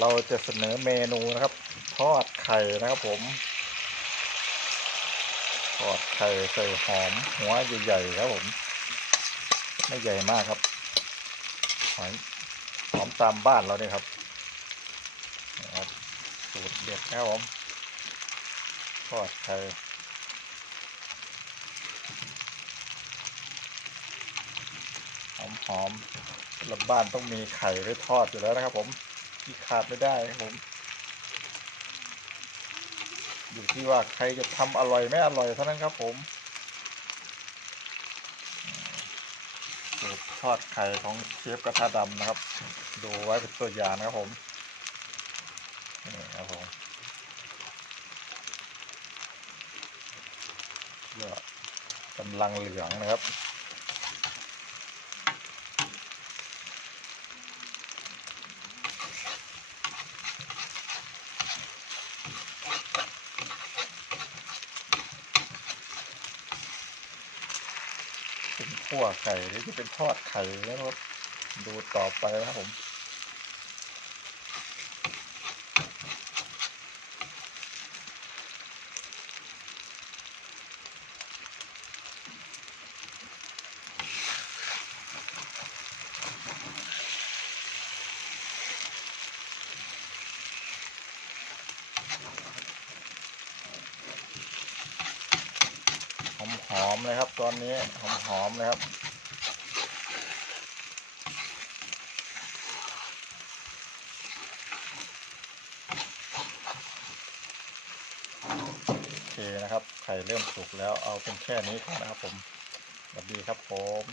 เราจะเสนอเมนูนะครับ ทอดไข่นะครับผม ทอดไข่ใส่หอมหัวใหญ่ๆครับผม ไม่ใหญ่มากครับ หอมหอมตามบ้านเราเนี่ยครับนะครับสูตรเด็ดนะครับผม ทอดไข่หอมหอมๆสำหรับบ้านต้องมีไข่ไว้ทอดอยู่แล้วนะครับผม ที่ขาดไม่ได้ครับผม อยู่ที่ว่าใครจะทำอร่อยไม่อร่อยเท่านั้นครับผมสูตรทอดไข่ของเชฟกระทะดำนะครับ ดูไว้เป็นตัวอย่างนะครับผมนี่ครับผมก็กำลังเหลืองนะครับ เป็นขั่วไข่หรือจะเป็นทอดไข่นะครับ ดูต่อไปนะครับผม หอมเลยครับตอนนี้หอมๆเลยครับ โอเคนะครับ ไข่เริ่มสุกแล้วเอาเป็นแค่นี้ก่อนนะครับผมสวัสดีครับผม